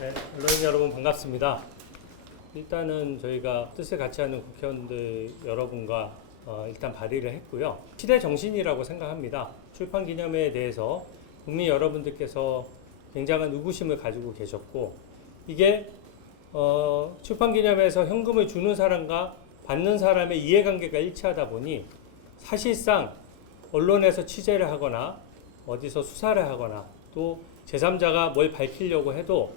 네, 언론인 여러분 반갑습니다. 일단은 저희가 뜻을 같이 하는 국회의원들 여러분과 어, 일단 발의를 했고요. 시대 정신이라고 생각합니다. 출판 기념회에 대해서 국민 여러분들께서 굉장한 의구심을 가지고 계셨고 이게 어, 출판 기념회에서 현금을 주는 사람과 받는 사람의 이해관계가 일치하다 보니 사실상 언론에서 취재를 하거나 어디서 수사를 하거나 또 제3자가 뭘 밝히려고 해도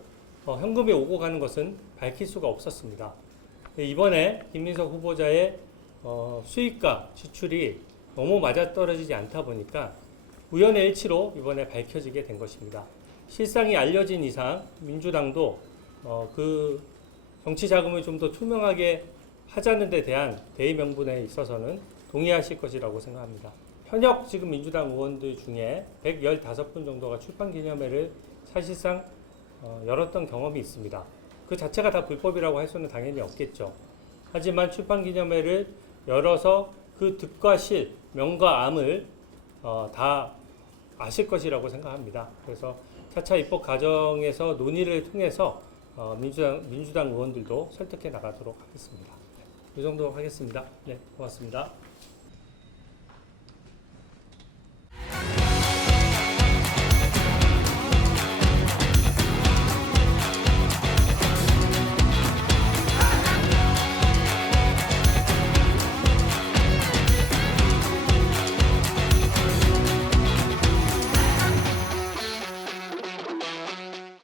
어, 현금이 오고 가는 것은 밝힐 수가 없었습니다. 네, 이번에 김민석 후보자의 어, 수익과 지출이 너무 맞아떨어지지 않다 보니까 우연의 일치로 이번에 밝혀지게 된 것입니다. 실상이 알려진 이상 민주당도 어, 그 정치 자금을 좀 더 투명하게 하자는 데 대한 대의 명분에 있어서는 동의하실 것이라고 생각합니다. 현역 지금 민주당 의원들 중에 115분 정도가 출판 기념회를 사실상 어, 열었던 경험이 있습니다. 그 자체가 다 불법이라고 할 수는 당연히 없겠죠. 하지만 출판 기념회를 열어서 그 득과 실, 명과 암을 어, 다 아실 것이라고 생각합니다. 그래서 차차 입법 과정에서 논의를 통해서 어, 민주당, 민주당 의원들도 설득해 나가도록 하겠습니다. 이 정도 하겠습니다. 네, 고맙습니다.